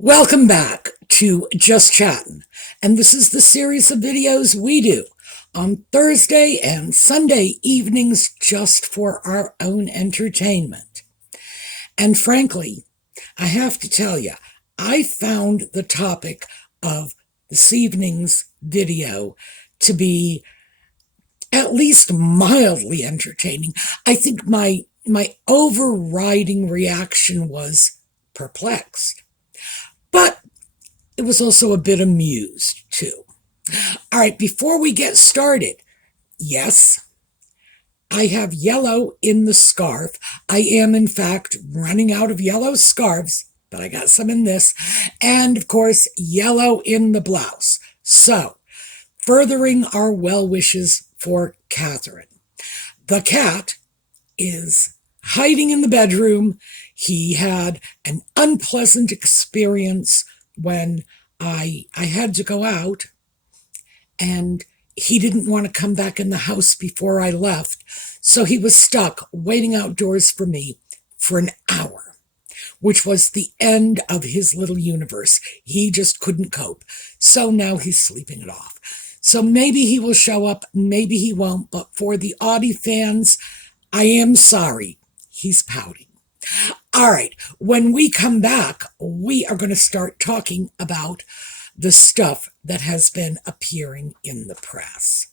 Welcome back to Just Chattin', and this is the series of videos we do on Thursday and Sunday evenings just for our own entertainment. And frankly, I have to tell you, I found the topic of this evening's video to be at least mildly entertaining. I think my overriding reaction was perplexed. But it was also a bit amused, too. All right, before we get started, yes, I have yellow in the scarf. I am, in fact, running out of yellow scarves, but I got some in this. And, of course, yellow in the blouse. So, furthering our well wishes for Catherine. The cat is hiding in the bedroom. He had an unpleasant experience when I had to go out, and he didn't want to come back in the house before I left, so he was stuck waiting outdoors for me for an hour, which was the end of his little universe. He just couldn't cope, so now he's sleeping it off. So maybe he will show up, maybe he won't, but for the Audie fans, I am sorry. He's pouting. All right, when we come back, we are going to start talking about the stuff that has been appearing in the press.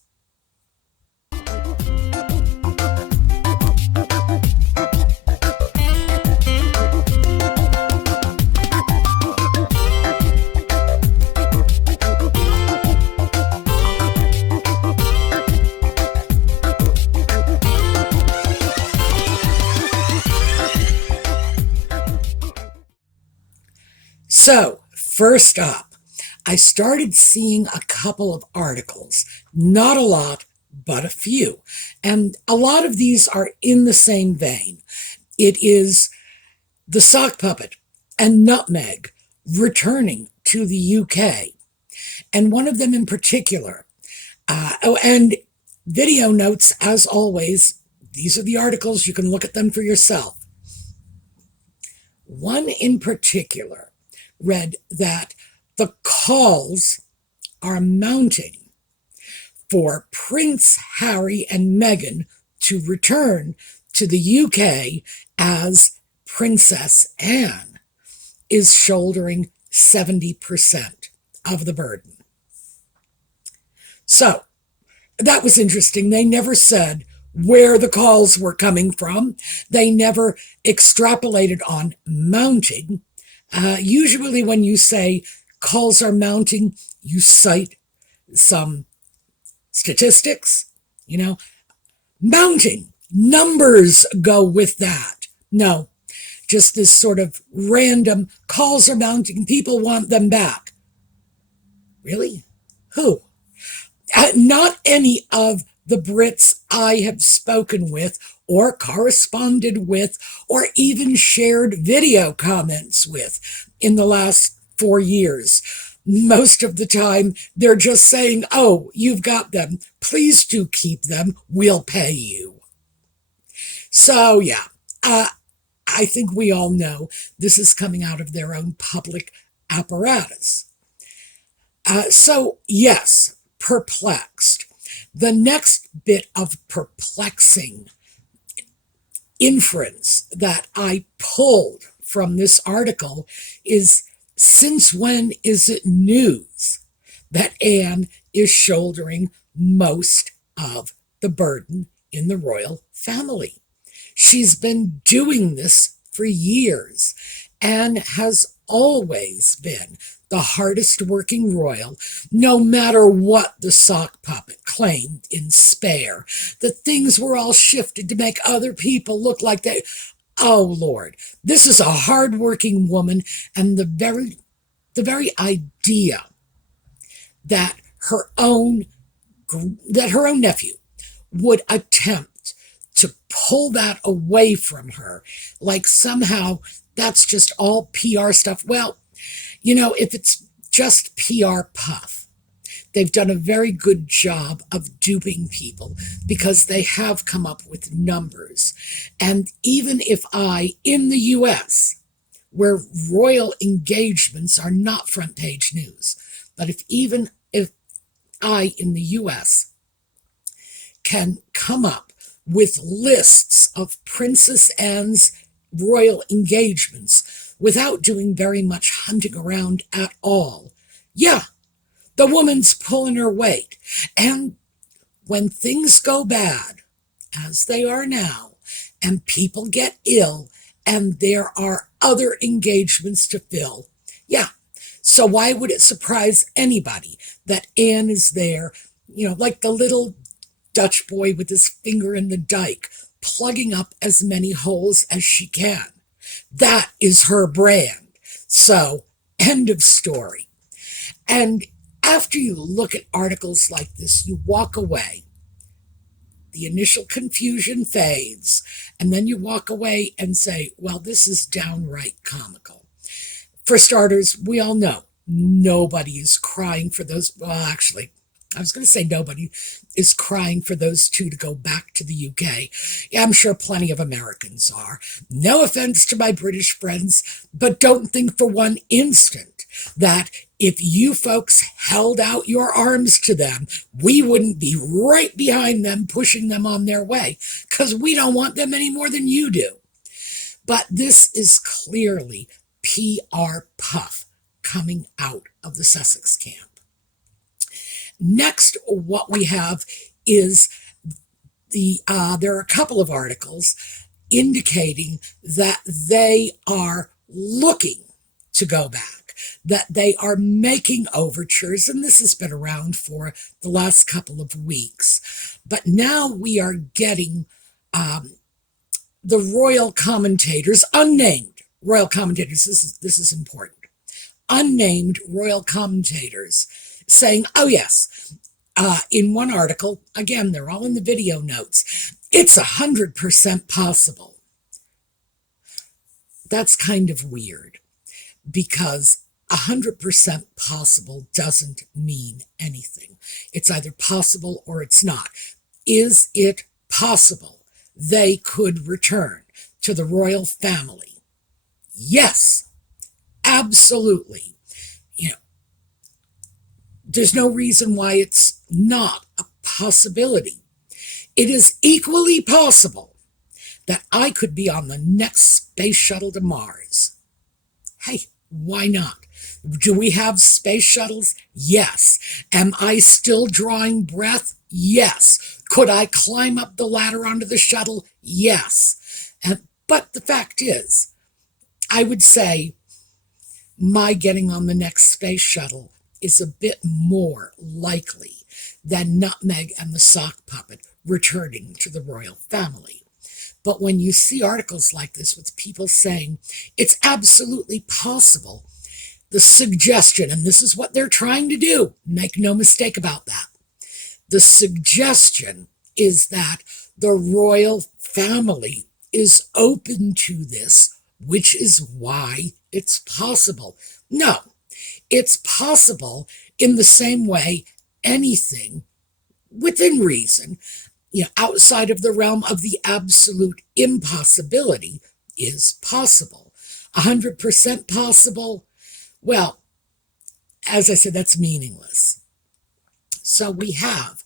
So, first up, I started seeing a couple of articles, not a lot, but a few. And a lot of these are in the same vein. It is the sock puppet and Nutmeg returning to the UK. And one of them in particular, and video notes, as always, these are the articles, you can look at them for yourself. One in particular read that the calls are mounting for Prince Harry and Meghan to return to the UK as Princess Anne is shouldering 70% of the burden. So, that was interesting. They never said where the calls were coming from. They never extrapolated on mounting. Usually when you say calls are mounting, you cite some statistics, mounting, numbers go with that. No, just this sort of random calls are mounting, people want them back. Really? Who? Not any of the Brits I have spoken with or corresponded with or even shared video comments with in the last 4 years. Most of the time, they're just saying, oh, you've got them. Please do keep them. We'll pay you. So, yeah, I think we all know this is coming out of their own public apparatus. So, yes, perplexed. The next bit of perplexing inference that I pulled from this article is, since when is it news that Anne is shouldering most of the burden in the royal family? She's been doing this for years and has always been the hardest working royal, no matter what the sock puppet claimed in Spare, that things were all shifted to make other people look like they... Oh, Lord, this is a hard-working woman, and the very idea that her own nephew would attempt to pull that away from her, like somehow that's just all PR stuff. Well, if it's just PR puff, they've done a very good job of duping people because they have come up with numbers. And even if I, in the US, where royal engagements are not front page news. But if I, in the US, can come up with lists of Princess Anne's royal engagements without doing very much hunting around at all, yeah, the woman's pulling her weight. And when things go bad, as they are now, and people get ill, and there are other engagements to fill, yeah. So why would it surprise anybody that Anne is there, like the little Dutch boy with his finger in the dike, plugging up as many holes as she can? That is her brand. So, end of story. And after you look at articles like this, you walk away. The initial confusion fades, and then you walk away and say, well, this is downright comical. For starters, we all know nobody is crying for those. Well, actually, I was going to say nobody is crying for those two to go back to the UK. Yeah, I'm sure plenty of Americans are. No offense to my British friends, but don't think for one instant that if you folks held out your arms to them, we wouldn't be right behind them, pushing them on their way, because we don't want them any more than you do. But this is clearly PR puff coming out of the Sussex camp. Next, what we have is there are a couple of articles indicating that they are looking to go back, that they are making overtures, and this has been around for the last couple of weeks. But now we are getting the royal commentators, unnamed royal commentators, this is important, unnamed royal commentators saying, oh yes, in one article, again, they're all in the video notes, it's 100% possible. That's kind of weird, because 100% possible doesn't mean anything. It's either possible or it's not. Is it possible they could return to the royal family? Yes, absolutely. There's no reason why it's not a possibility. It is equally possible that I could be on the next space shuttle to Mars. Hey, why not? Do we have space shuttles? Yes. Am I still drawing breath? Yes. Could I climb up the ladder onto the shuttle? Yes. But the fact is, I would say my getting on the next space shuttle is a bit more likely than Nutmeg and the sock puppet returning to the royal family. But when you see articles like this with people saying it's absolutely possible, the suggestion, and this is what they're trying to do, make no mistake about that, the suggestion is that the royal family is open to this, which is why it's possible. No, it's possible in the same way anything within reason, outside of the realm of the absolute impossibility, is possible. 100% possible? Well, as I said, that's meaningless. So we have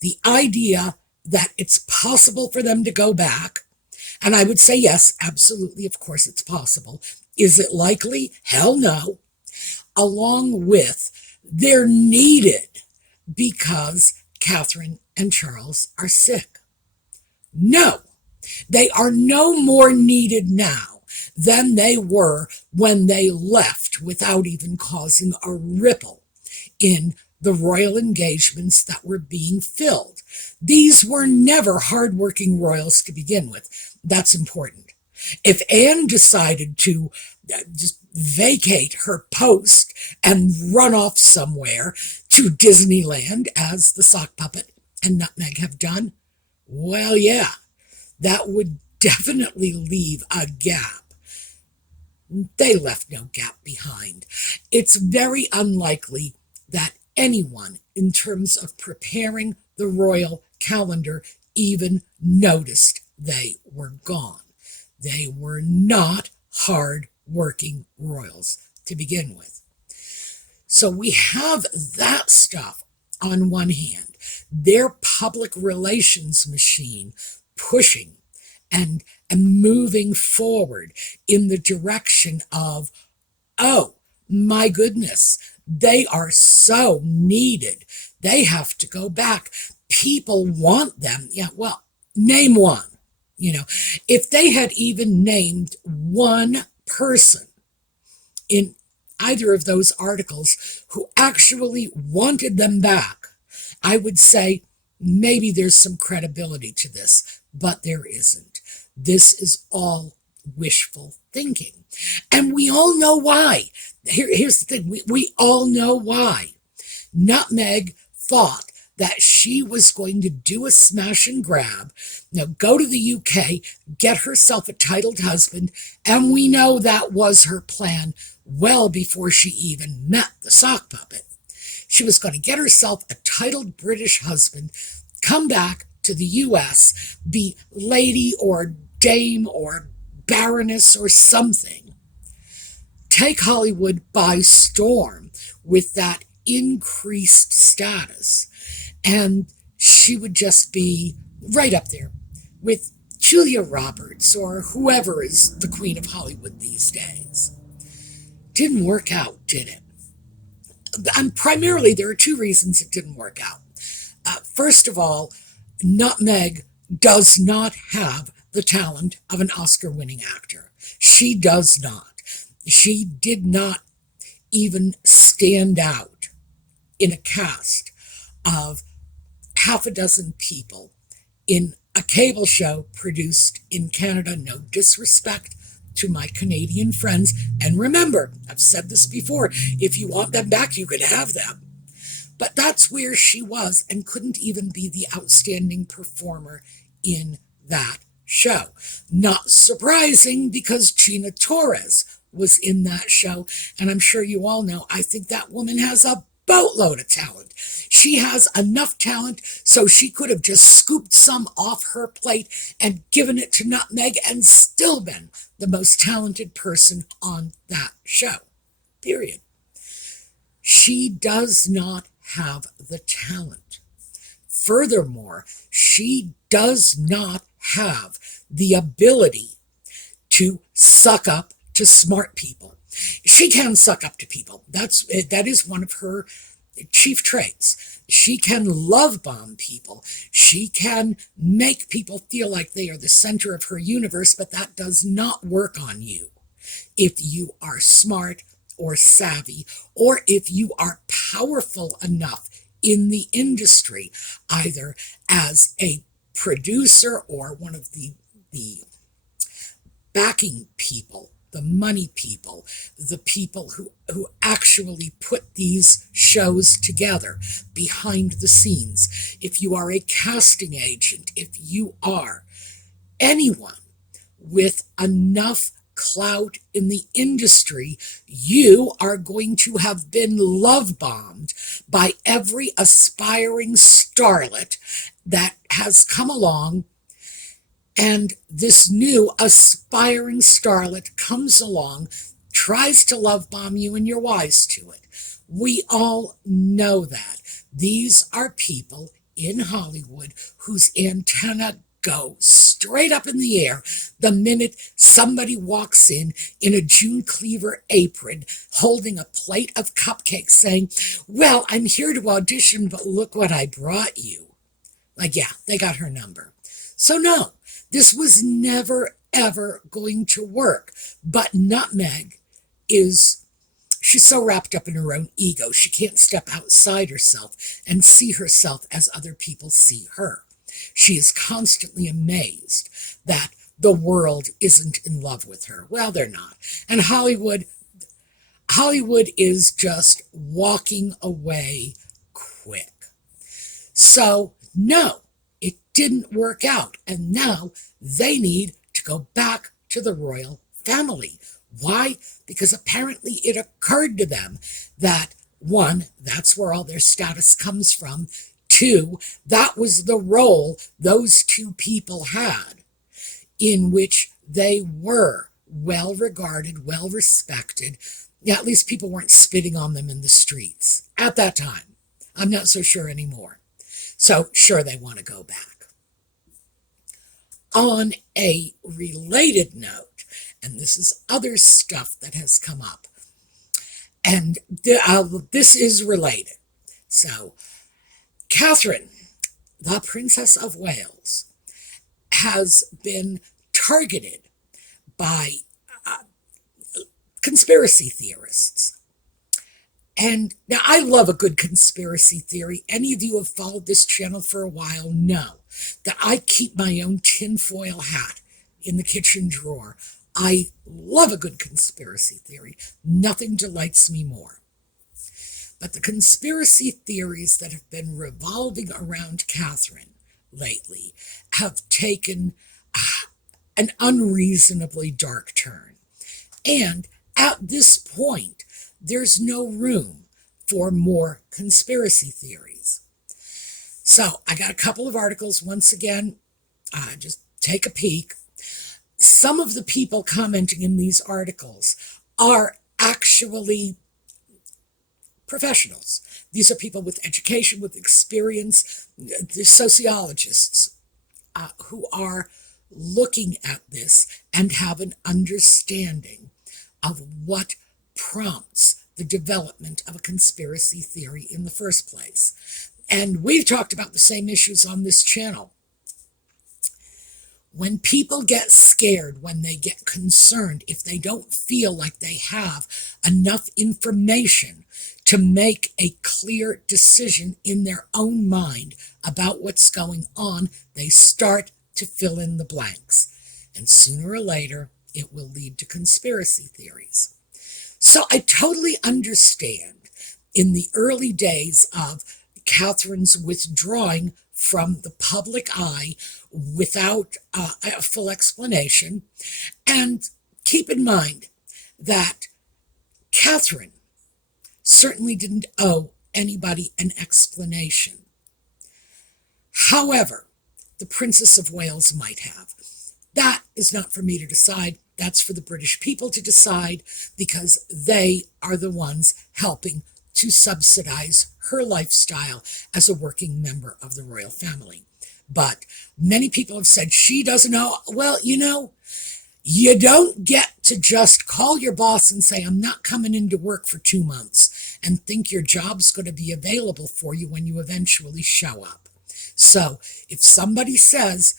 the idea that it's possible for them to go back. And I would say, yes, absolutely, of course it's possible. Is it likely? Hell no. Along with, they're needed because Catherine and Charles are sick. No, they are no more needed now than they were when they left without even causing a ripple in the royal engagements that were being filled. These were never hardworking royals to begin with. That's important. If Anne decided to just vacate her post and run off somewhere to Disneyland, as the sock puppet and Nutmeg have done, well, yeah, that would definitely leave a gap. They left no gap behind. It's very unlikely that anyone, in terms of preparing the royal calendar, even noticed they were gone. They were not hard working royals to begin with. So we have that stuff on one hand, their public relations machine pushing and moving forward in the direction of, oh my goodness, they are so needed. They have to go back. People want them. Yeah, well, name one. If they had even named one person in either of those articles who actually wanted them back, I would say maybe there's some credibility to this, but there isn't. This is all wishful thinking. And we all know why. Here's the thing. We all know why. Nutmeg thought that she was going to do a smash and grab, go to the UK, get herself a titled husband, and we know that was her plan well before she even met the sock puppet. She was going to get herself a titled British husband, come back to the US, be lady or dame or baroness or something, take Hollywood by storm with that increased status, and she would just be right up there with Julia Roberts or whoever is the queen of Hollywood these days. Didn't work out, did it? And primarily, there are two reasons it didn't work out. First of all, Nutmeg does not have the talent of an Oscar-winning actor. She does not. She did not even stand out in a cast of half a dozen people in a cable show produced in Canada. No disrespect to my Canadian friends. And remember, I've said this before, if you want them back, you can have them. But that's where she was and couldn't even be the outstanding performer in that show. Not surprising, because Gina Torres was in that show. And I'm sure you all know, I think that woman has a boatload of talent. She has enough talent so she could have just scooped some off her plate and given it to Nutmeg and still been the most talented person on that show. Period. She does not have the talent. Furthermore, she does not have the ability to suck up to smart people. She can suck up to people. That is one of her chief traits. She can love bomb people. She can make people feel like they are the center of her universe, but that does not work on you if you are smart or savvy, or if you are powerful enough in the industry, either as a producer or one of the backing people, the money people, the people who actually put these shows together behind the scenes. If you are a casting agent, if you are anyone with enough clout in the industry, you are going to have been love bombed by every aspiring starlet that has come along. And this new aspiring starlet comes along, tries to love bomb you, and you're wise to it. We all know that. These are people in Hollywood whose antenna go straight up in the air the minute somebody walks in a June Cleaver apron, holding a plate of cupcakes, saying, well, I'm here to audition, but look what I brought you. Like, yeah, they got her number. So no, this was never, ever going to work. But Nutmeg she's so wrapped up in her own ego, she can't step outside herself and see herself as other people see her. She is constantly amazed that the world isn't in love with her. Well, they're not. And Hollywood is just walking away quick. So, no, it didn't work out. And now they need to go back to the royal family. Why? Because apparently it occurred to them that, one, that's where all their status comes from. Two, that was the role those two people had, in which they were well regarded, well respected. Yeah, at least people weren't spitting on them in the streets at that time. I'm not so sure anymore. So, sure, they want to go back. On a related note, and this is other stuff that has come up, and this is related. So, Catherine, the Princess of Wales, has been targeted by conspiracy theorists. And now I love a good conspiracy theory. Any of you who have followed this channel for a while know that I keep my own tinfoil hat in the kitchen drawer. I love a good conspiracy theory. Nothing delights me more. But the conspiracy theories that have been revolving around Catherine lately have taken an unreasonably dark turn. And at this point, there's no room for more conspiracy theories. So I got a couple of articles. Once again, just take a peek. Some of the people commenting in these articles are actually professionals. These are people with education, with experience, the sociologists who are looking at this and have an understanding of what prompts the development of a conspiracy theory in the first place. And we've talked about the same issues on this channel. When people get scared, when they get concerned, if they don't feel like they have enough information to make a clear decision in their own mind about what's going on, they start to fill in the blanks. And sooner or later, it will lead to conspiracy theories. So I totally understand in the early days of Catherine's withdrawing from the public eye without a full explanation. And keep in mind that Catherine certainly didn't owe anybody an explanation. However, the Princess of Wales might have. That is not for me to decide. That's for the British people to decide, because they are the ones helping to subsidize her lifestyle as a working member of the royal family. But many people have said she doesn't know. Well, you don't get to just call your boss and say, I'm not coming into work for 2 months, and think your job's going to be available for you when you eventually show up. So if somebody says,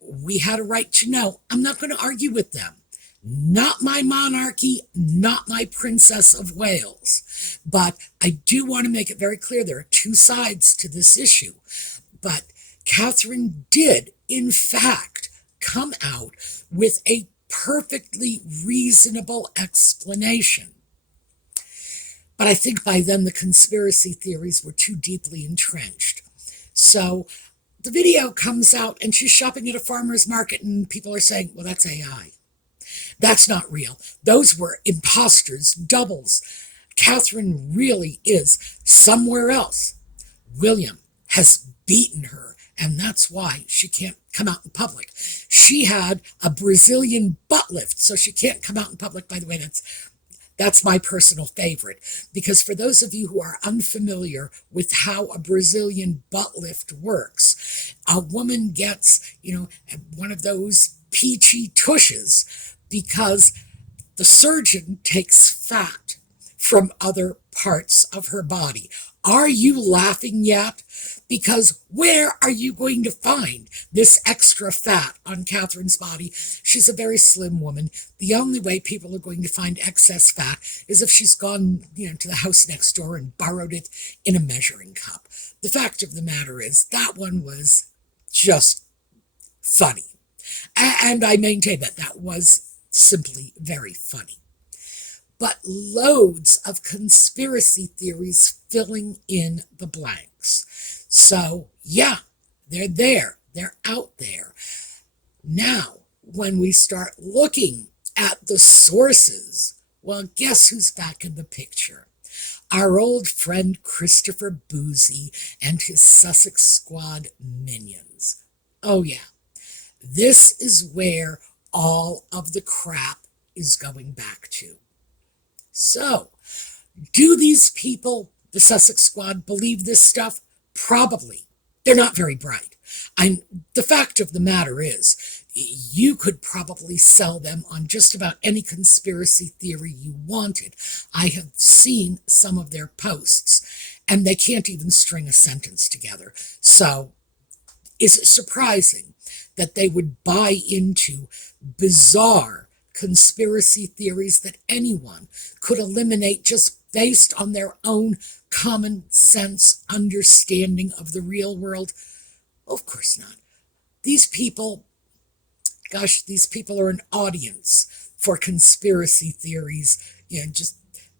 we had a right to know, I'm not going to argue with them. Not my monarchy, not my Princess of Wales. But I do want to make it very clear there are two sides to this issue. But Catherine did, in fact, come out with a perfectly reasonable explanation. But I think by then the conspiracy theories were too deeply entrenched. So the video comes out and she's shopping at a farmer's market and people are saying, well, that's AI. That's not real. Those were imposters, doubles. Catherine really is somewhere else. William has beaten her, and that's why she can't come out in public. She had a Brazilian butt lift, so she can't come out in public. By the way, that's my personal favorite, because for those of you who are unfamiliar with how a Brazilian butt lift works, a woman gets, one of those peachy tushes because the surgeon takes fat from other parts of her body. Are you laughing yet? Because where are you going to find this extra fat on Catherine's body? She's a very slim woman. The only way people are going to find excess fat is if she's gone, to the house next door and borrowed it in a measuring cup. The fact of the matter is that one was just funny. And I maintain that was simply very funny. But loads of conspiracy theories filling in the blanks. So, yeah, they're there. They're out there. Now, when we start looking at the sources, well, guess who's back in the picture? Our old friend Christopher Boozy and his Sussex Squad minions. Oh, yeah. This is where all of the crap is going back to. So, do these people, the Sussex Squad, believe this stuff? Probably. They're not very bright. The fact of the matter is, you could probably sell them on just about any conspiracy theory you wanted. I have seen some of their posts, and they can't even string a sentence together. So, is it surprising that they would buy into bizarre conspiracy theories that anyone could eliminate just based on their own common sense understanding of the real world? Of course not. These people are an audience for conspiracy theories.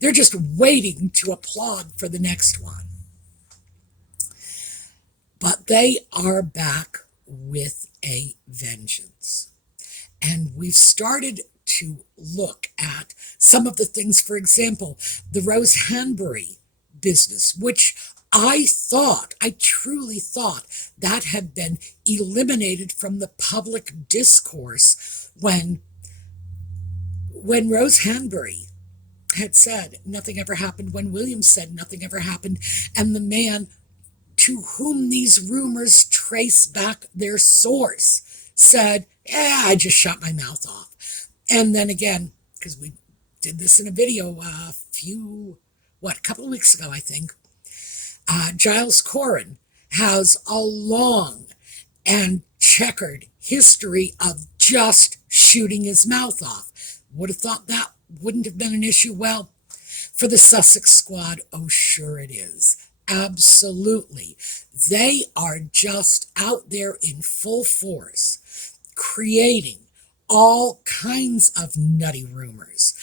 They're just waiting to applaud for the next one. But they are back with a vengeance. And we've started to look at some of the things, for example, the Rose Hanbury business, which I truly thought that had been eliminated from the public discourse when Rose Hanbury had said nothing ever happened, when William said nothing ever happened, and the man to whom these rumors trace back their source said, I just shut my mouth off. And then again, because we did this in a video a couple of weeks ago, I think, Giles Coren has a long and checkered history of just shooting his mouth off. Would have thought that wouldn't have been an issue. Well, for the Sussex Squad, oh, sure it is. Absolutely. They are just out there in full force, creating all kinds of nutty rumors.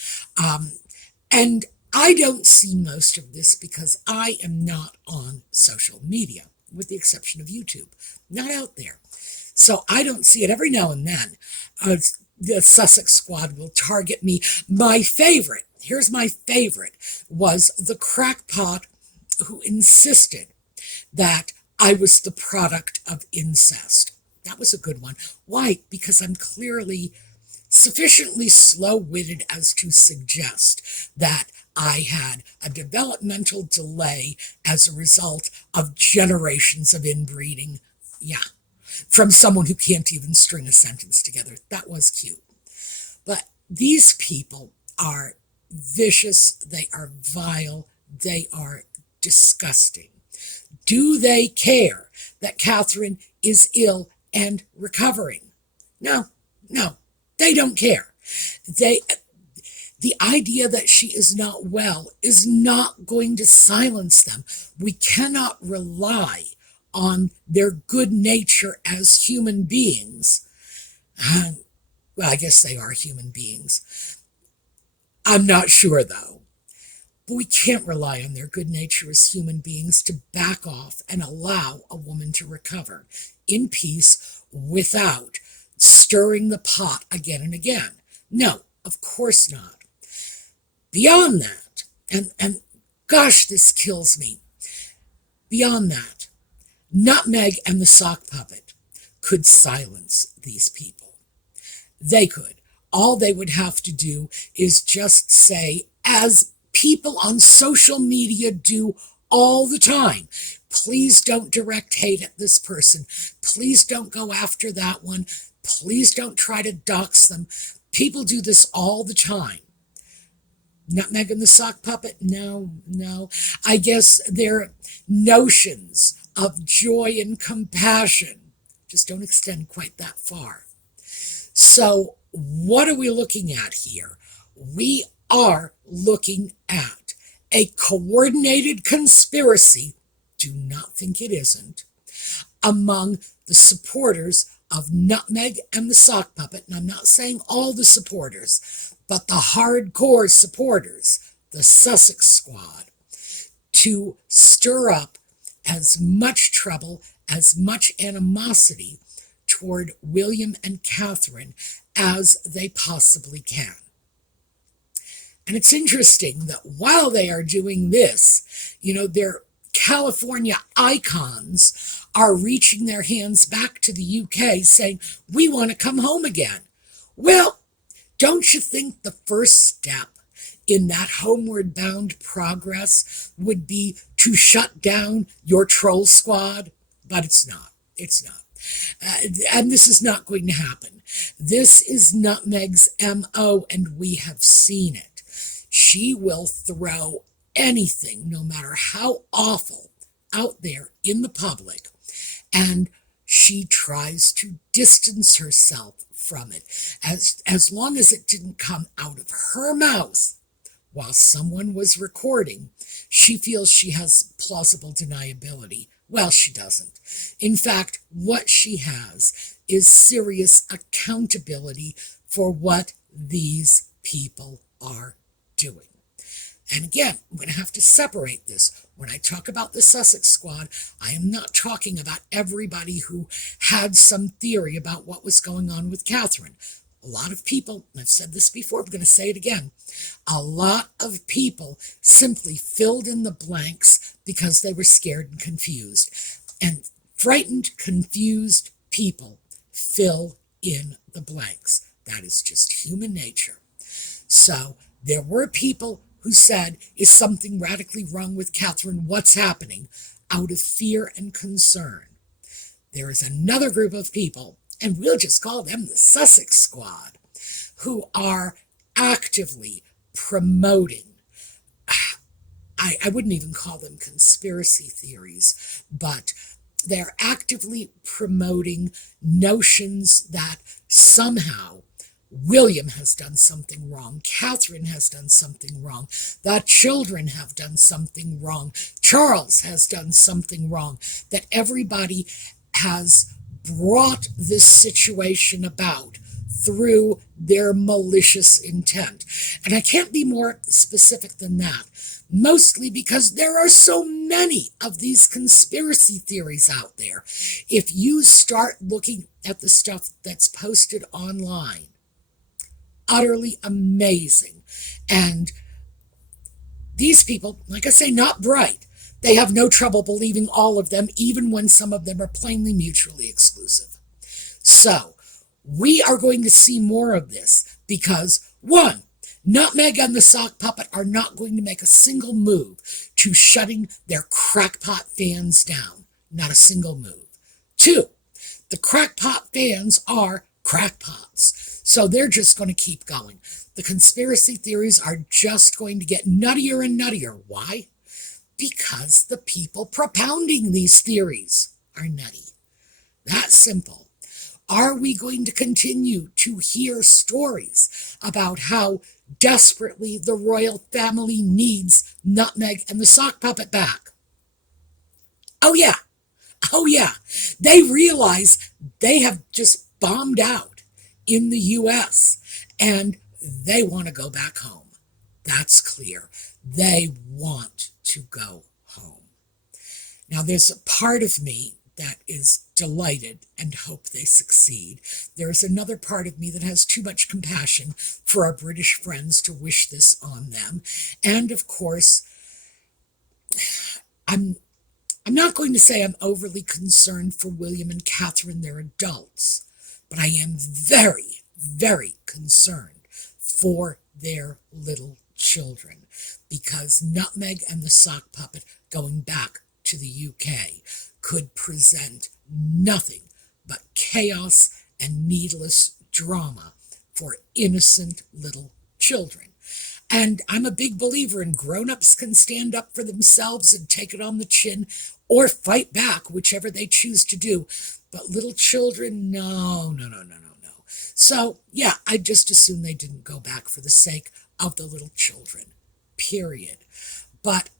And I don't see most of this because I am not on social media, with the exception of YouTube. Not out there. So I don't see it. Every now and then, the Sussex Squad will target me. My favorite, here's my favorite, was the crackpot who insisted that I was the product of incest. That was a good one. Why? Because I'm clearly sufficiently slow-witted as to suggest that I had a developmental delay as a result of generations of inbreeding. Yeah, from someone who can't even string a sentence together. That was cute. But these people are vicious, they are vile, they are disgusting. Do they care that Catherine is ill and recovering? No, they don't care. The idea that she is not well is not going to silence them. We cannot rely on their good nature as human beings. Well, I guess they are human beings. I'm not sure, though. But we can't rely on their good nature as human beings to back off and allow a woman to recover in peace without stirring the pot again and again. No, of course not. Beyond that, and gosh, this kills me. Beyond that, Nutmeg and the sock puppet could silence these people. They could. All they would have to do is just say, as people on social media do all the time, please don't direct hate at this person. Please don't go after that one. Please don't try to dox them. People do this all the time. Nutmeg and the sock puppet? No. I guess their notions of joy and compassion just don't extend quite that far. So what are we looking at here? We are looking at a coordinated conspiracy, do not think it isn't, among the supporters of Nutmeg and the sock puppet. And I'm not saying all the supporters, but the hardcore supporters, the Sussex Squad, to stir up as much trouble, as much animosity toward William and Catherine as they possibly can. And it's interesting that while they are doing this, their California icons are reaching their hands back to the UK saying, we want to come home again. Well, don't you think the first step in that homeward bound progress would be to shut down your troll squad? But it's not. It's not. And this is not going to happen. This is Nutmeg's MO, and we have seen it. She will throw anything, no matter how awful, out there in the public, and she tries to distance herself from it. As long as it didn't come out of her mouth while someone was recording, she feels she has plausible deniability. Well, she doesn't. In fact, what she has is serious accountability for what these people are doing. And again, I'm going to have to separate this. When I talk about the Sussex Squad, I am not talking about everybody who had some theory about what was going on with Catherine. A lot of people, and I've said this before, I'm going to say it again, a lot of people simply filled in the blanks because they were scared and confused. And frightened, confused people fill in the blanks. That is just human nature. So there were people who said, is something radically wrong with Catherine? What's happening? Out of fear and concern. There is another group of people, and we'll just call them the Sussex Squad, who are actively promoting, I wouldn't even call them conspiracy theories, but they're actively promoting notions that somehow William has done something wrong, Catherine has done something wrong, the children have done something wrong, Charles has done something wrong, that everybody has brought this situation about through their malicious intent. And I can't be more specific than that, mostly because there are so many of these conspiracy theories out there. If you start looking at the stuff that's posted online, utterly amazing. And these people, like I say, not bright. They have no trouble believing all of them, even when some of them are plainly mutually exclusive. So, we are going to see more of this because, one, Nutmeg and the sock puppet are not going to make a single move to shutting their crackpot fans down. Not a single move. Two, the crackpot fans are crackpots. So they're just going to keep going. The conspiracy theories are just going to get nuttier and nuttier. Why? Because the people propounding these theories are nutty. That simple. Are we going to continue to hear stories about how desperately the royal family needs Nutmeg and the sock puppet back? Oh yeah. Oh yeah. They realize they have just bombed out in the U.S. and they want to go back home. That's clear. They want to go home. Now, there's a part of me that is delighted and hope they succeed. There's another part of me that has too much compassion for our British friends to wish this on them. And of course, I'm not going to say I'm overly concerned for William and Catherine. They're adults. But I am very, very concerned for their little children, because Nutmeg and the sock puppet going back to the UK could present nothing but chaos and needless drama for innocent little children. And I'm a big believer in grown-ups can stand up for themselves and take it on the chin or fight back, whichever they choose to do. But little children, no. So, yeah, I just assume they didn't go back for the sake of the little children, period. But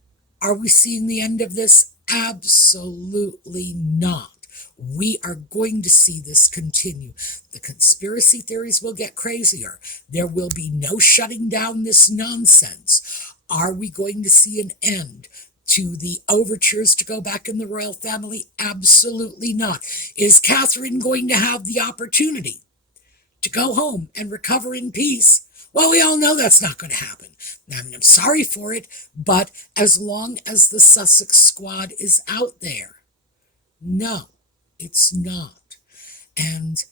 are we seeing the end of this? Absolutely not. We are going to see this continue. The conspiracy theories will get crazier. There will be no shutting down this nonsense. Are we going to see an end to the overtures to go back in the royal family? Absolutely not. Is Catherine going to have the opportunity to go home and recover in peace? Well, we all know that's not going to happen. I mean, I'm sorry for it, but as long as the Sussex Squad is out there, no, it's not. And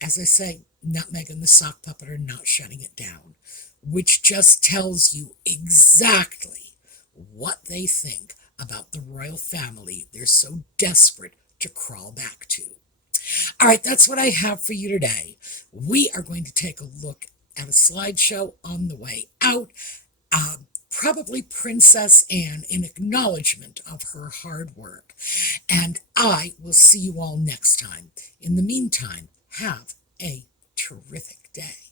as I say, not Meghan the sock puppet, are not shutting it down, which just tells you exactly what they think about the royal family they're so desperate to crawl back to. All right, that's what I have for you today. We are going to take a look at a slideshow on the way out. Probably Princess Anne in acknowledgement of her hard work. And I will see you all next time. In the meantime, have a terrific day.